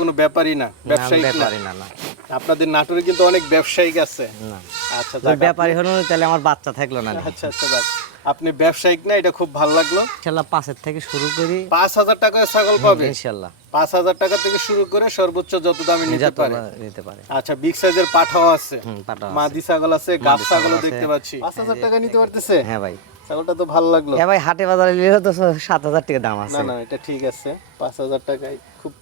কোনো ব্যাপারই না ব্যবসায়িক না। ব্যাপারই না না। আপনাদের নাটোরে কিন্তু অনেক ব্যবসায়িক আছে। না। আচ্ছা ব্যাপারী হলো তাহলে আমার বাচ্চা থাকল না। আচ্ছা আচ্ছা আপনি ব্যবসায়িক না এটা খুব ভালো লাগল। ইনশাল্লাহ পাঁচের থেকে শুরু করি। পাঁচ হাজার টাকায় ছাগল পাবে? ইনশাল্লাহ। পাঁচ হাজার টাকা থেকে শুরু করে সর্বোচ্চ যত দামে নিতে পারে। নিতে পারে। আচ্ছা বিগ সাইজের পাঠাও আছে। মাদি ছাগল আছে গাব ছাগলও ছাগল দেখতে পাচ্ছি। পাঁচ হাজার টাকা নিতে পারতেছে? হ্যাঁ ভাই। ছাগলটা তো ভালো লাগল। হ্যাঁ ভাই হাটে বাজারে নিলেও তো সাত হাজার টাকা দাম না আছে। না এটা ঠিক আছে। পাঁচ হাজার টাকায় খুব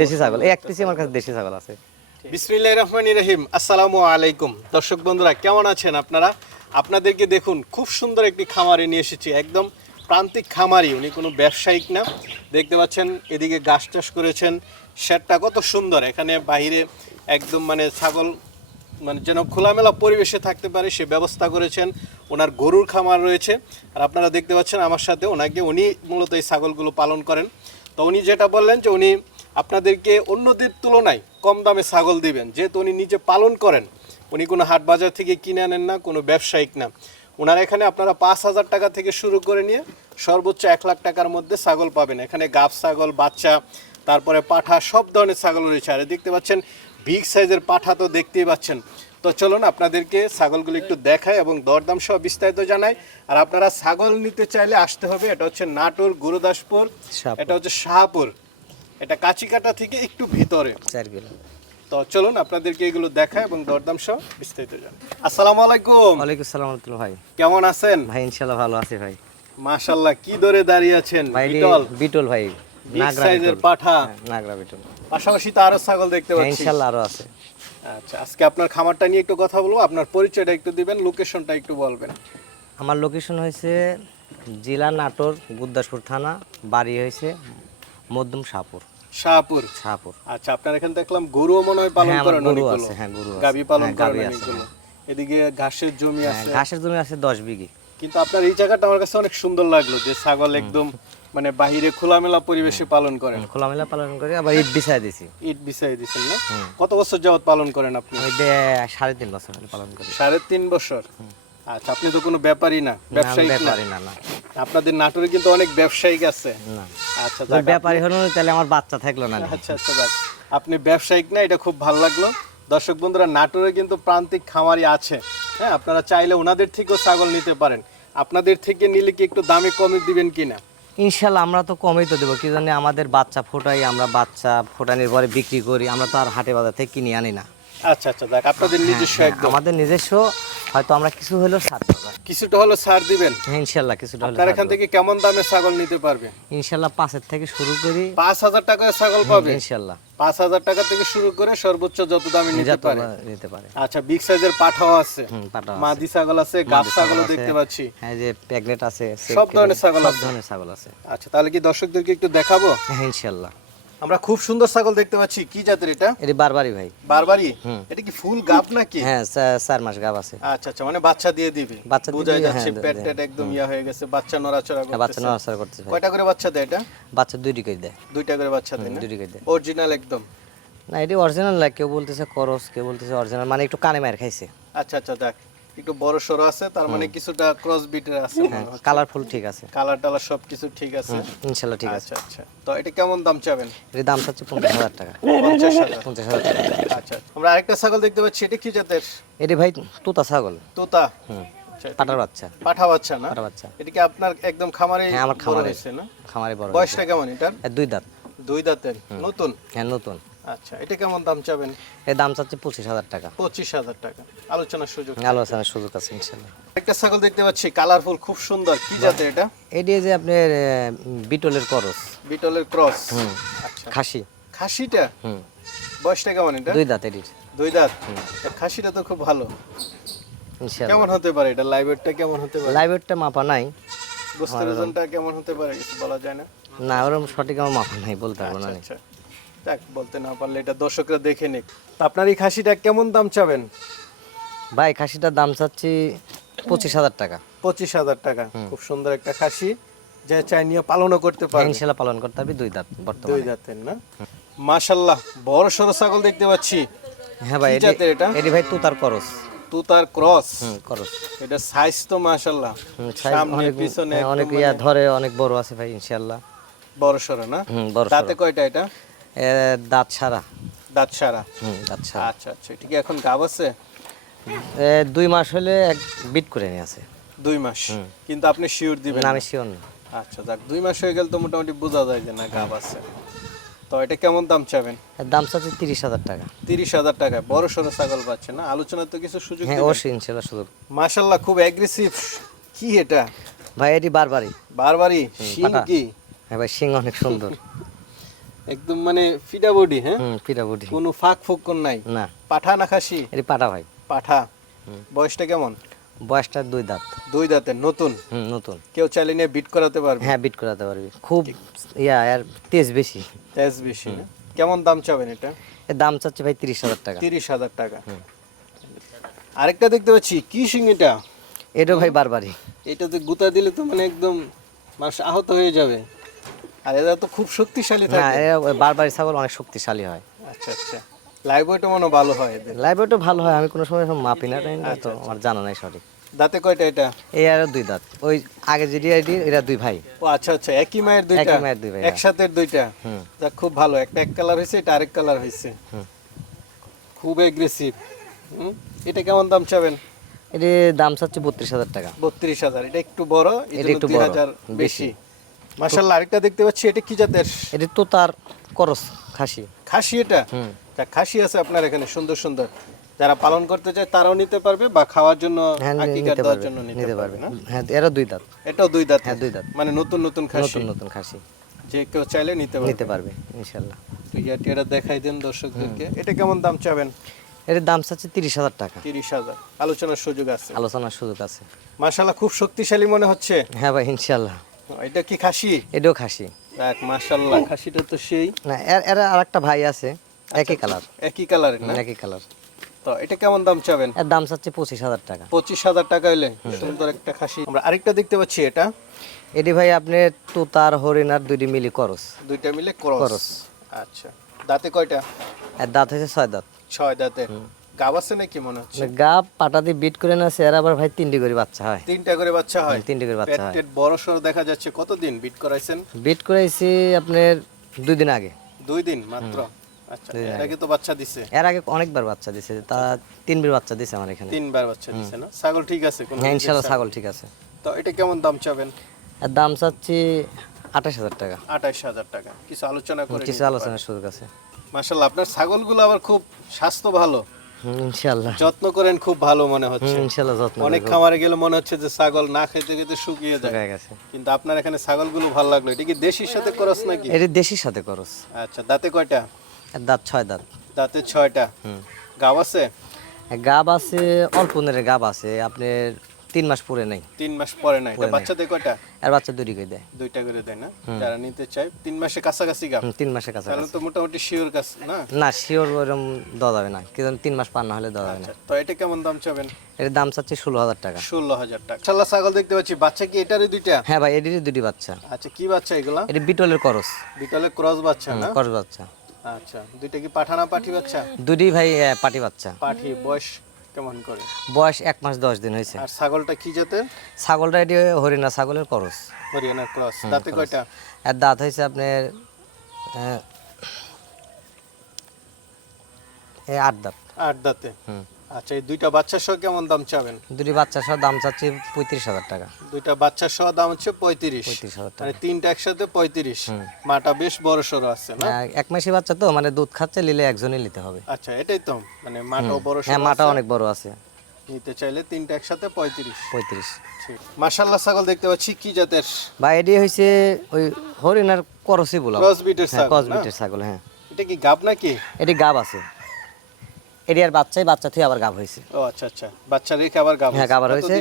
দেশি ছাগল। এই এক পিসি আমার কাছে দেশি ছাগল আছে। বিসমিল্লাহির রহমানির রহিম আসসালামু আলাইকুম। দর্শক বন্ধুরা কেমন আছেন আপনারা? আপনাদেরকে দেখুন খুব সুন্দর একটি খামারে নিয়ে এসেছি। একদম প্রান্তিক খামারি উনি কোনো ব্যবসায়িক না। দেখতে পাচ্ছেন এদিকে গাছ চাষ করেছেন। শেডটা কত সুন্দর। এখানে বাইরে একদম মানে ছাগল মানে যেন খোলামেলা পরিবেশে থাকতে পারে সে ব্যবস্থা করেছেন। ওনার গরুর খামার রয়েছে। আর আপনারা দেখতে পাচ্ছেন আমার সাথে ওনাকে উনি মূলত এই ছাগলগুলো পালন করেন। তো উনি যেটা বললেন যে উনি আপনাদেরকে অন্যদের তুলনায় কম দামে ছাগল দিবেন। যেহেতু উনি নিজে পালন করেন উনি কোনো হাট বাজার থেকে কিনে আনেন না কোনো ব্যবসায়িক না। ওনার এখানে আপনারা পাঁচ হাজার টাকা থেকে শুরু করে নিয়ে সর্বোচ্চ এক লাখ টাকার মধ্যে ছাগল পাবেন। এখানে গাব ছাগল বাচ্চা তারপরে পাঠা সব ধরনের ছাগল রয়েছে। আর দেখতে পাচ্ছেন বিগ সাইজের পাঠা তো দেখতেই পাচ্ছেন। তো চলুন আপনাদেরকে ছাগলগুলো একটু দেখায় এবং দরদাম সহ বিস্তারিত জানাই। আর আপনারা ছাগল নিতে চাইলে আসতে হবে এটা হচ্ছে নাটোর গুরুদাসপুর এটা হচ্ছে শাহপুর। এটা কাঁচিকাটা থেকে একটু ভিতরে। চার কিলো তো চলুন আপনাদেরকে এগুলো দেখাই এবং দরদাম সহ বিস্তারিত জানাই আসসালামু আলাইকুম। ওয়ালাইকুম আসসালাম রহমতুল্লাহ ভাই। কেমন আছেন? ভাই ইনশাল্লাহ ভালো আছে ভাই। মাশাল্লাহ কি দরে দাঁড়িয়ে আছেন? বিটল। বিটল ভাই নাগরা সাইজের পাঠা। হ্যাঁ, নাগরা বিটল। পাশাপাশি তো আরও ছাগল দেখতে হ্যাঁ, পাচ্ছি। ইনশাল্লাহ আরও আছে। আচ্ছা আজকে আপনার খামারটা নিয়ে একটু কথা বলব আপনার পরিচয়টা একটু দিবেন লোকেশনটা একটু বলবেন। আমার লোকেশন হয়েছে জেলা নাটোর গুদ্দাসপুর থানা বাড়ি হয়েছে মধ্যম শাহপুর। শাহপুর। শাহপুর। আচ্ছা আপনার এখানে দেখলাম গরুও মনে হয় পালন হ্যাঁ, করেন গরু অনেকগুলো। আছে, হ্যাঁ, গরু আছে। গাভী পালন হ্যাঁ, করেন অনেকগুলো। এদিকে ঘাসের জমি হ্যাঁ, আছে। ঘাসের জমি আছে দশ বিঘি। কিন্তু আপনার এই জায়গাটা আমার কাছে অনেক সুন্দর লাগল যে ছাগল একদম মানে বাহিরে খোলামেলা পরিবেশে পালন করেন। খোলামেলা পালন করে আবার ঈদ বিছাই দিছি ইট বিছাই দিচ্ছেন না? কত বছর যাবত পালন করেন আপনি? সাড়ে তিন বছর পালন করি। সাড়ে তিন বছর? আচ্ছা আপনি তো কোনো ব্যাপারই না ব্যাপারই না না। আপনাদের নাটোরে কিন্তু অনেক ব্যবসায়িক আছে। আচ্ছা ব্যাপারী হলো তাহলে আমার বাচ্চা থাকল না। আচ্ছা আচ্ছা আপনি ব্যবসায়িক না এটা খুব ভালো লাগল। দর্শক বন্ধুরা নাটোরে কিন্তু প্রান্তিক খামারি আছে। হ্যাঁ আপনারা চাইলে ওনাদের থেকেও ছাগল নিতে পারেন। আপনাদের থেকে নিলে কি একটু দামে কমে দিবেন কিনা? ইনশাল্লাহ আমরা তো কমই তো দেবো। কি জানি আমাদের বাচ্চা ফোটাই আমরা বাচ্চা ফোটানির পরে বিক্রি করি আমরা তো আর হাটে বাজার থেকে কিনে আনি না। আচ্ছা আচ্ছা দেখ আপনাদের নিজস্ব হ্যাঁ, একদম। আমাদের নিজস্ব হয়তো আমরা কিছু হলেও ছাড় পাবো। কিছুটা ছাড় দিবেন? হ্যাঁ, ইনশাল্লাহ কিছুটা এখান থেকে কেমন দামে ছাগল নিতে পারবে? ইনশাল্লাহ পাঁচের থেকে শুরু করি। পাঁচ হাজার টাকায় ছাগল পাবে? ইনশাল্লাহ। পাঁচ হাজার টাকা থেকে শুরু করে সর্বোচ্চ যত দামে নিতে পারে। নিতে পারে। আচ্ছা বিগ সাইজের পাঠাও আছে। মাদি ছাগল আছে গাব ছাগলও আছে। দেখতে পাচ্ছি। হ্যাঁ যে প্যাগনেট আছে সব ধরনের ছাগল সব ধরনের ছাগল আছে। আচ্ছা তাহলে কি দর্শকদেরকে একটু দেখাবো? হ্যাঁ ইনশাল্লাহ। আমরা খুব সুন্দর ছাগল দেখতে পাচ্ছি। কি জাতের এটা? এটি বারবারই ভাই। বারবারই? এটা কি ফুল গাব নাকি? হ্যাঁ চার মাস গাব আছে। আচ্ছা আচ্ছা মানে বাচ্চা দিয়ে দিবে। বাচ্চা বোঝা যাচ্ছে হ্যাঁ, পেট টেট একদম ইয়া হয়ে গেছে বাচ্চা নড়াচড়া হ্যাঁ, বাচ্চা নড়াচড়া করতেছে ভাই। কয়টা করে বাচ্চা দেয় এটা? বাচ্চা দুইটি করে দেয়। দুইটা করে বাচ্চা দেয় না? দুইটি করে দেয়। অরিজিনাল একদম? না এটি অরিজিনাল লাগে কেউ বলতেছে করস কেউ বলতেছে অরিজিনাল মানে একটু কানে মার খাইছে। আচ্ছা আচ্ছা দেখ। একটু বড় সড়ো আছে তার মানে কিছুটা ক্রস বিটের আছে হ্যাঁ কালারফুল ঠিক আছে। কালার টালার সবকিছু ঠিক আছে? ইনশাল্লাহ ঠিক আছে। আচ্ছা আচ্ছা। তো এটা কেমন দাম চাবেন? এর দাম চাচ্ছে পঞ্চাশ হাজার টাকা। পঞ্চাশ হাজার। পঞ্চাশ হাজার টাকা। আচ্ছা আমরা আরেকটা ছাগল দেখতে পাচ্ছি এটা কি জাতের? এটি ভাই তোতা ছাগল। তোতা? হুম আচ্ছা, পাটার বাচ্চা। পাঠা বাচ্চা না? পাটা বাচ্চা। এটা কি আপনার একদম খামারে হ্যাঁ আমার খামারে। না? খামারে বড় বয়সটা কেমন এটার? দুই দাঁত। দুই দাঁতের। নতুন? হ্যাঁ নতুন। আচ্ছা এটা কেমন দাম চাবেন? এর দাম চাচ্ছে পঁচিশ হাজার টাকা। পঁচিশ হাজার টাকা। আলোচনার সুযোগ আলোচনার সুযোগ আছে ইনশাল্লাহ। একটা ছাগল দেখতে পাচ্ছি কালারফুল খুব সুন্দর। কি জাতের এটা? এটি যে আপনার বিটলের করস। বিটলের ক্রস। হুম আচ্ছা। খাসি। খাসিটা? হুম। বয়সটা কেমন এটা? দুই দাঁত এটির। দুই দাঁত? খাসিটা তো খুব ভালো। কেমন হতে পারে এটা? লাইভেরটা কেমন হতে পারে? লাইভেটটা মাপা নাই। গোস্তের ওজনটা কেমন হতে পারে? কিছু বলা যায় না? না ওরকম সঠিক আমার মাপা নাই বলতে পারব না আচ্ছা আচ্ছা। যাক বলতে না পারলে এটা দর্শকরা দেখে নিক। আপনার এই খাসিটা কেমন দাম চাবেন? ভাই খাসিটার দাম চাচ্ছি পঁচিশ হাজার টাকা। পঁচিশ হাজার টাকা। খুব সুন্দর একটা খাসি যে চাই নিয়ে পালনও করতে পারবে। ইনশাল্লাহ পালন করতে হবে দুই দাঁত দুই দাঁতের না? মাশাল্লাহ বড় সড়ো ছাগল দেখতে পাচ্ছি। হ্যাঁ ভাই এটি- এটা? ভাই তুতার করস। তুতার ক্রস? করস। এটা সাইজ তো মাশাল্লাহ। সামনে পিছনে হ্যাঁ, অনেক ইয়া মানে ধরে অনেক বড় আছে ভাই ইনশাল্লাহ। বড় সড়ো না? দাঁতে কয়টা এটা? দাঁত সারা দাঁত সারা হুম দাঁত সারা আচ্ছা আচ্ছা ঠিক এখন গাব আছে? দুই মাস হলে এক বিট করে নিয়ে আছে। দুই মাস? কিন্তু আপনি শিওর দিবেন। আমি শিওর না। আচ্ছা যাক দুই মাস হয়ে গেলে তো মোটামুটি বোঝা যায় যে না গাব আছে। তো এটা কেমন দাম চাবেন? দাম চাচ্ছে তিরিশ হাজার টাকা। তিরিশ হাজার টাকায় বড় সড়ো ছাগল পাচ্ছে না? আলোচনার তো কিছু সুযোগ হ্যাঁ অবশ্যই ইনশাল্লাহ শুধু মাশাল্লাহ খুব অ্যাগ্রেসিভ কি এটা? ভাই এটি বারবারই। বারবারই? শিং। কি? হ্যাঁ ভাই সিং অনেক সুন্দর। একদম মানে ফিডা বডি হ্যাঁ? হুম পিটাপুটি কোনো ফাঁক ফুক নাই। না। পাঠা না খাসি? এটি পাটা ভাই। পাঠা। বয়সটা কেমন? বয়সটা দুই দাঁত। দুই দাঁতের নতুন? হুম নতুন। কেউ চাইলে নিয়ে বিট করাতে পারবে? হ্যাঁ বিট করাতে পারবি। খুব ইয়া আর তেজ বেশি। তেজ বেশি? কেমন দাম চাবেন এটা? এর দাম চাচ্ছে ভাই তিরিশ হাজার টাকা। তিরিশ হাজার টাকা। আরেকটা দেখতে পাচ্ছি কি সিং এটা? এটা ভাই বারবারই। এটাতে গুতা দিলে তো মানে একদম মানুষ আহত হয়ে যাবে। আর এরা তো খুব শক্তিশালী থাকে। ছাগল অনেক শক্তিশালী হয়। আচ্ছা আচ্ছা। লাইভ মনে ভালো হয় এদের। ভালো হয় আমি কোনো সময় মাপি না টাইম না, তো আমার জানা নাই সঠিক। দাঁতে কয়টা এটা? এই আর দুই দাঁত। ওই আগে যেটি এটি এরা দুই ভাই। ও আচ্ছা আচ্ছা। একই মায়ের দুইটা? একই মায়ের দুই ভাই, হ্যাঁ। একসাথে দুইটা? হুম। খুব ভালো। একটা এক কালার হয়েছে এটা আরেক কালার হয়েছে। খুব এগ্রেসিভ এটা কেমন দাম চাবেন? দাম চাচ্ছে বত্রিশ হাজার টাকা। বত্রিশ হাজার। এটা একটু বড় এটা এটা একটু একটু বড়, হাজার বেশি। বেশি মাশাল্লাহ আরেকটা দেখতে পাচ্ছি এটা কি জাতের? এটি তো তার করস খাসি। খাসি এটা? তা খাসি আছে আপনার এখানে সুন্দর সুন্দর। যারা পালন করতে চায় তারাও নিতে পারবে বা খাওয়ার জন্য হ্যাঁ আকিকা দেওয়ার জন্য নিতে পারবে না? হ্যাঁ এরা দুই দাঁত। এটাও দুই দাঁত হ্যাঁ, দুই দাঁত। মানে নতুন নতুন খাসি? নতুন নতুন খাসি। যে কেউ চাইলে নিতে পারবে। নিতে পারবে ইনশাল্লাহ তো ইয়াটি এটা দেখাই দেন দর্শকদেরকে। এটা কেমন দাম চাবেন? এর দাম চাচ্ছে তিরিশ হাজার টাকা। তিরিশ হাজার। আলোচনার সুযোগ আছে। আলোচনার সুযোগ আছে। মাশাল্লাহ খুব শক্তিশালী মনে হচ্ছে। হ্যাঁ ভাই ইনশাল্লাহ এটা কি খাসি? এটাও খাসি। দেখ মাশাল্লাহ খাসিটা তো সেই। না এর এর আর ভাই আছে একই কালার একই কালারের না? একই কালার তো এটা কেমন দাম চাবেন? এর দাম চাচ্ছে পঁচিশ হাজার টাকা। পঁচিশ হাজার টাকা হলে সুন্দর একটা খাসি। আমরা আরেকটা দেখতে পাচ্ছি এটা। এটি ভাই আপনি তোতার হরিণার দুইটি মিলি করস। দুইটা মিলে ক্রস। ক্রস। আচ্ছা দাঁতে কয়টা? এর দাঁত হয়েছে ছয় দাঁত। ছয় দাঁতে। গাব আছে নাকি মনে হচ্ছে? মানে গা পাটা দিয়ে বিট করে না এর আবার ভাই তিনটি করে বাচ্চা হয়। তিনটা করে বাচ্চা হয়? তিনটে করে বাচ্চা হয়। টেট বড় সড় দেখা যাচ্ছে কতদিন বিট করাইছেন? বিট করাইছি আপনার দুই দিন আগে। দুই দিন মাত্র? আচ্ছা এর আগে তো বাচ্চা দিছে? এর আগে অনেকবার বাচ্চা দিছে তা তিনবার বাচ্চা দিছে আমার এখানে। তিনবার বাচ্চা দিছে না? ছাগল ঠিক আছে কোনো হ্যাঁ ইনশাল্লাহ ছাগল? ঠিক আছে। তো এটা কেমন দাম চাবেন? এর দাম চাচ্ছি আঠাশ হাজার টাকা। আঠাইশ হাজার টাকা। কিছু আলোচনা করে কিছু আলোচনার সুযোগ আছে। মাসাল্লাহ আপনার ছাগলগুলো আবার খুব স্বাস্থ্য ভালো। হুম, ইনশাল্লাহ যত্ন করেন খুব ভালো মনে হচ্ছে। হুম, ইনশাল্লাহ যত্ন অনেক খামারে গেলে মনে হচ্ছে যে ছাগল না খেতে খেতে শুকিয়ে যায়। গেছে। কিন্তু আপনার এখানে ছাগলগুলো ভালো লাগল। এটা কি দেশির সাথে করস নাকি? এটা দেশির সাথে করস। আচ্ছা দাঁতে কয়টা? দাঁত ছয় দাঁত। দাঁতে ছয়টা। হুম। গাব আছে? গাব আছে অল্প গাব আছে। আপনার তিন মাস পরে নাই। তিন মাস পরে না বাচ্চা বাচ্চাদের কয়টা? আর বাচ্চা দুটি করে দেয়। দুইটা করে দেয় না? যারা নিতে চায় তিন মাসে কাছাকাছি গাব হুম, তিন মাসের কাছে তাহলে তো মোটামুটি শিওর কাছ না? না শিওর ওরকম দেওয়া যাবে না। কিন্তু তিন মাস পার না হলে দেওয়া যাবে না। আচ্ছা তো এটা কেমন দাম চাবেন? এর দাম চাচ্ছে ষোলো হাজার টাকা। ষোলো হাজার টাকা। ইনশাল্লাহ ছাগল দেখতে পাচ্ছি। বাচ্চা কি এটারই দুইটা? হ্যাঁ ভাই এটির দুটি বাচ্চা। আচ্ছা কি বাচ্চা এগুলা? এটা বিটলের করস। বিটলের ক্রস বাচ্চা না? করস বাচ্চা। আচ্ছা দুইটা কি পাঠানা পাঠি বাচ্চা? দুটি ভাই পাটি বাচ্চা। পাঠি বয়স? কেমন করে? বয়স এক মাস দশ দিন হয়েছে। আর ছাগলটা কি জাতের? ছাগলটা এটি হরিণা ছাগলের করস। হরিয়ানা ক্রস। দাঁতে কয়টা? আর দাঁত হয়েছে আপনার আহ, এই আট দাঁত। আট দাঁতে। হুম। আচ্ছা এই দুইটা বাচ্চা সহ কেমন দাম চাবেন? দুটি বাচ্চা সহ দাম চাচ্ছি পঁয়ত্রিশ হাজার টাকা। দুইটা বাচ্চা সহ দাম হচ্ছে পঁয়ত্রিশ। পঁয়ত্রিশ হাজার টাকা। মানে তিনটা একসাথে পঁয়ত্রিশ। মাটা বেশ বড় সড়ো আছে না? এক মাসি বাচ্চা তো মানে দুধ খাচ্ছে নিলে একজনই নিতে হবে। আচ্ছা এটাই তো মানে মাটাও বড় হ্যাঁ মাটা অনেক বড় আছে। নিতে চাইলে তিনটা একসাথে পঁয়ত্রিশ। পঁয়ত্রিশ। মার্শাল্লাহ ছাগল দেখতে পাচ্ছি কি জাতের? বা এটি হয়েছে ওই হরিণার বলা ক্রস বিটের হ্যাঁ ছাগল না? ছাগল হ্যাঁ। এটা কি গাব নাকি? এটি গাব আছে। এটি বাচ্চাই বাচ্চা থেকে আবার গাব হয়েছে। ও আচ্ছা আচ্ছা। বাচ্চা রেখে আবার গাব হ্যাঁ গাবার হয়েছে।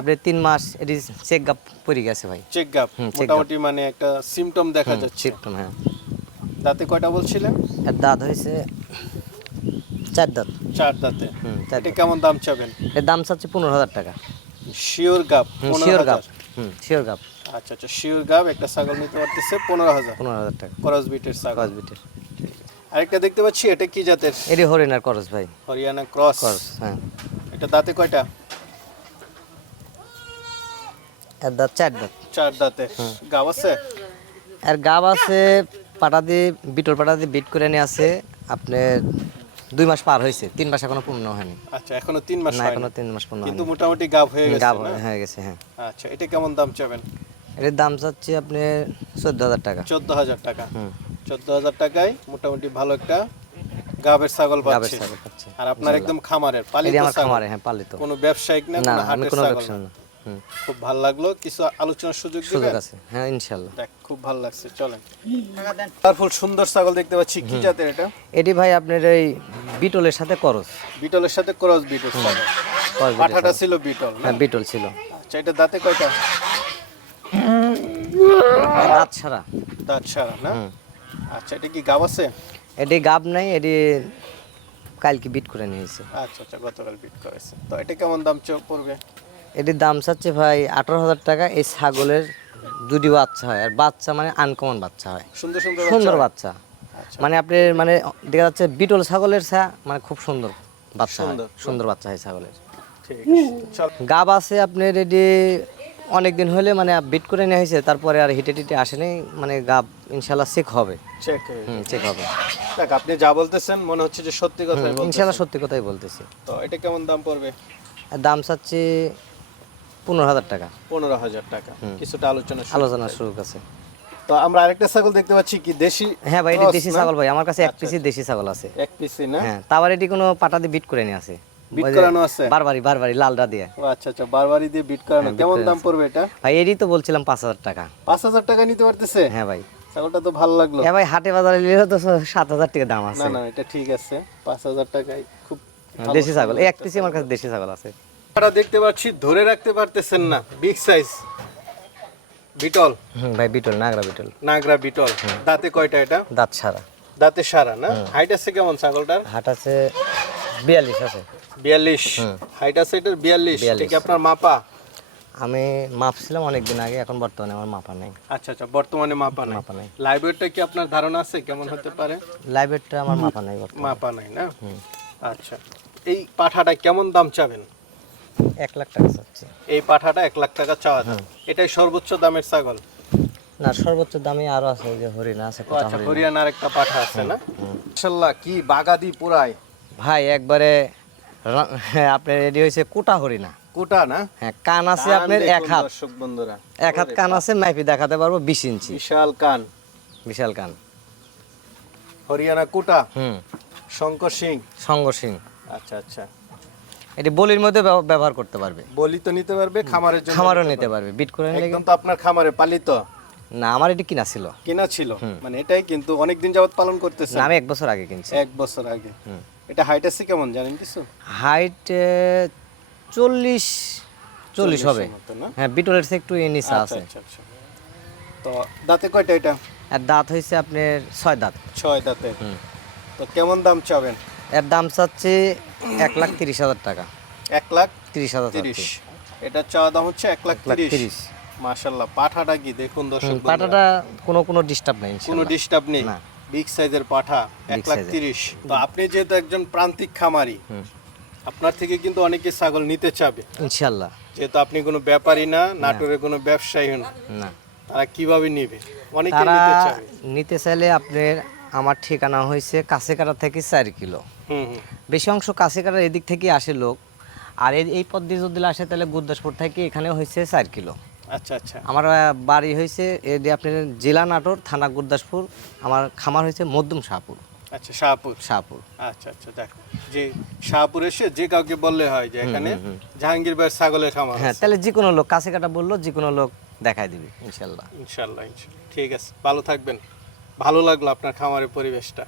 আপনি তিন মাস এটি চেক গাব পড়ে গেছে ভাই। চেক গাব? মোটামুটি মানে একটা সিমটম দেখা যাচ্ছে। সিস্টেম হ্যাঁ। দাঁতে কয়টা বলছিলেন? দাঁত হয়েছে চার দাঁত। চার দাঁতে। এটা কেমন দাম চাবেন? এর দাম চাচ্ছে পনেরো হাজার টাকা। শিওর গাব হুম শিওর গাব। হুম শিওর গাব। আচ্ছা আচ্ছা শিওর গাব একটা ছাগল নিতে পারতেছে পনেরো হাজার। পনেরো হাজার টাকা। করস বিটের ছাগল। কসবিটের আরেকটা দেখতে পাচ্ছি এটা কি জাতের? এটি হরিণার করস ভাই। হরিয়ানা ক্রস। করস হ্যাঁ। এটা দাঁতে কয়টা? এর দাঁত চার দাঁত। চার দাঁতে গাব আছে? আর গাব আছে পাটা দিয়ে বিটল পাটা দিয়ে বিট করে নিয়ে আছে। আপনার দুই মাস পার হয়েছে তিন মাস এখনও পূর্ণ হয়নি। আচ্ছা এখনও তিন মাস না এখনও তিন মাস পূর্ণ কিন্তু মোটামুটি গাব হয়ে গেছে গাব হয়ে গেছে হ্যাঁ। আচ্ছা এটা কেমন দাম চাবেন? এর দাম চাচ্ছি আপনি চোদ্দ হাজার টাকা। চোদ্দ হাজার টাকা। হুম। চোদ্দ হাজার টাকায় মোটামুটি ভালো একটা গাবের ছাগল পাচ্ছে। আর আপনার একদম খামারের পালিত খামারে হ্যাঁ পালিত। কোনো ব্যবসায়িক না কোনো হাটের ছাগল না। খুব ভালো লাগল। কিছু আলোচনার সুযোগ সুযোগ আছে। হ্যাঁ ইনশাল্লাহ। দেখ খুব ভালো লাগছে চলেন। তারপর সুন্দর ছাগল দেখতে পাচ্ছি। কি জাতের এটা? এটি ভাই আপনার এই বিটলের সাথে করস। বিটলের সাথে ক্রস বিটল পাঠাটা ছিল বিটল হ্যাঁ বিটল ছিল। আচ্ছা এটা দাঁতে কয়টা? দাঁত ছাড়া। দাঁত সারা না। আচ্ছা এটা কি গাব আছে? এটি গাব নাই এটি কালকে বিট করে নিয়েছে আচ্ছা আচ্ছা গতকাল বিট করেছে। তো এটা কেমন দাম পড়বে? এটির দাম চাচ্ছে ভাই আঠারো হাজার টাকা এই ছাগলের দুটি বাচ্চা হয়। আর বাচ্চা মানে আনকমন বাচ্চা হয়। সুন্দর সুন্দর সুন্দর বাচ্চা? আচ্ছা। মানে আপনি মানে দেখা যাচ্ছে বিটল ছাগলের ছা মানে খুব সুন্দর বাচ্চা সুন্দর। বাচ্চা হয় ছাগলের। গাব আছে আপনার এটি অনেক দিন হলে মানে বিট করে নেওয়া হয়েছে তারপরে আর হিটে টিটে আসেনি মানে গাব ইনশাল্লাহ চেক হবে। চেক হুম চেক হবে। দেখ আপনি যা বলতেছেন মনে হচ্ছে যে সত্যি কথাই বলতেছেন। ইনশাল্লাহ সত্যি কথাই বলতেছি। তো এটা কেমন দাম পড়বে? দাম চাচ্ছে পনেরো হাজার টাকা। পনেরো হাজার টাকা। কিছুটা আলোচনা শুরু। আলোচনার সুযোগ আছে তো আমরা আরেকটা ছাগল দেখতে পাচ্ছি কি দেশি হ্যাঁ ভাই এটা দেশি ছাগল ভাই আমার কাছে এক পিসি দেশি ছাগল আছে। এক পিসি না? হ্যাঁ তারপর এটি কোনো পাটা দিয়ে বিট করে নিয়ে আছে। বিট করানো আছে। বারবারই বারবারই লালটা দিয়ে। আচ্ছা আচ্ছা বারবারই দিয়ে বিট করানো। হ্যাঁ, কেমন দাম পড়বে এটা? ভাই এটি তো বলছিলাম পাঁচ হাজার টাকা। পাঁচ হাজার টাকা নিতে পারতেছে? হ্যাঁ ভাই। ছাগলটা তো ভালো লাগল। হ্যাঁ ভাই হাটে বাজারে নিলেও তো সাত হাজার টাকা দাম আছে। না এটা ঠিক আছে। পাঁচ হাজার টাকায় খুব দেশি ছাগল। এই এক পিসি আমার কাছে দেশি ছাগল আছে। আপনারা দেখতে পাচ্ছি ধরে রাখতে পারতেছেন না। Big size Beetal. হুম ভাই বিটল নাগরা বিটল। নাগরা বিটল। দাঁতে কয়টা এটা? দাঁত ছাড়া দাঁতে সারা না? হাইট আছে কেমন ছাগলটার? হাট আছে বিয়াল্লিশ আছে। বিয়াল্লিশ। হাইট আছে এটার বিয়াল্লিশ। এটা আপনার মাপা? আমি মাপছিলাম অনেক দিন আগে এখন বর্তমানে আমার মাপা নেই। আচ্ছা আচ্ছা বর্তমানে মাপা নাই। মাপা নেই। লাইব্রেরিটা কি আপনার ধারণা আছে? কেমন হতে পারে? লাইব্রেরিটা আমার মাপা নেই মাপা নাই না? আচ্ছা এই পাঠাটা কেমন দাম চাবেন? এক লাখ টাকা চাচ্ছি। এই পাঠাটা এক লাখ টাকা চাওয়া এটাই সর্বোচ্চ দামের ছাগল? না সর্বোচ্চ দামে আরও আছে যে হরিণা আছে আচ্ছা হরিয়ানার একটা পাঠা আছে না? মাশাআল্লাহ কি বাগাদি পুরাই। ভাই একবারে আপনার রেডি হয়েছে কোটা হরিণা। কোটা না? হ্যাঁ কান আছে আপনার এক হাত। দর্শক বন্ধুরা। এক হাত কান আছে মাইপি দেখাতে পারব বিশ ইঞ্চি। বিশাল কান। বিশাল কান। হরিয়ানা কোটা? হুম। শঙ্কর সিং? সঙ্গ সিং। আচ্ছা আচ্ছা। এটি বলির মধ্যে ব্যবহার করতে পারবে। বলি তো নিতে পারবে খামারের জন্য খামারও নিতে পারবে। বিট করে নিলে একদম তো আপনার খামারে পালিত। না আমার এটি কিনা ছিল। কিনা ছিল। মানে এটাই কিন্তু অনেকদিন যাবত পালন করতেছে। আমি এক বছর আগে কিনছি। এক বছর আগে। এটা হাইট আছে কেমন জানেন কিছু? হাইট চল্লিশ চল্লিশ হবে। হ্যাঁ বিটলের চেয়ে একটু নিচে আচ্ছা আছে। আচ্ছা আচ্ছা। তো দাঁতে কয়টা এটা? আর দাঁত হয়েছে আপনার ছয় দাঁত। ছয় দাঁতে। তো কেমন দাম চাবেন? এর দাম চাচ্ছে এক লাখ তিরিশ হাজার টাকা। এক লাখ তিরিশ হাজার তিরিশ। এটা চাওয়া দাম হচ্ছে এক লাখ তিরিশ। মাশাল্লাহ পাঠাটা কি দেখুন দর্শক। পাটাটা কোনো কোনো ডিস্টার্ব নেই কোনো ডিস্টার্ব নেই? না। বিগ সাইজের পাঠা এক লাখ তিরিশ। তো আপনি যেহেতু একজন প্রান্তিক খামারি আপনার থেকে কিন্তু অনেকে ছাগল নিতে চাবে। ইনশাল্লাহ যেহেতু আপনি কোনো ব্যাপারী না নাটোরের কোনো ব্যবসায়ী না। তারা কীভাবে নিবে? অনেকে তারা নিতে চাবে। নিতে চাইলে আপনার আমার ঠিকানা হয়েছে কাছেকাটা থেকে চার কিলো। বেশি অংশ কাছে কাছেকাটার এদিক থেকে আসে লোক। আর এই- পথ দিয়ে যদি আসে তাহলে গুরদাসপুর থেকে এখানে হয়েছে চার কিলো। আচ্ছা আচ্ছা। আমার বাড়ি হয়েছে এদি আপনার জেলা নাটোর থানা গুরদাসপুর। আমার খামার হয়েছে মধ্যম শাহপুর। আচ্ছা শাহপুর। শাহপুর। আচ্ছা আচ্ছা দেখো যে শাহপুর এসে যে কাউকে বললে হয় যে এখানে জাহাঙ্গীর ভাইয়ের ছাগলের খামার হ্যাঁ তাহলে যে কোনো লোক কাছে কাটা বলল যে কোনো লোক দেখাই দিবে ইনশাল্লাহ। ইনশাল্লাহ ইনশাল্লাহ। ঠিক আছে ভালো থাকবেন। ভালো লাগল আপনার খামারের পরিবেশটা।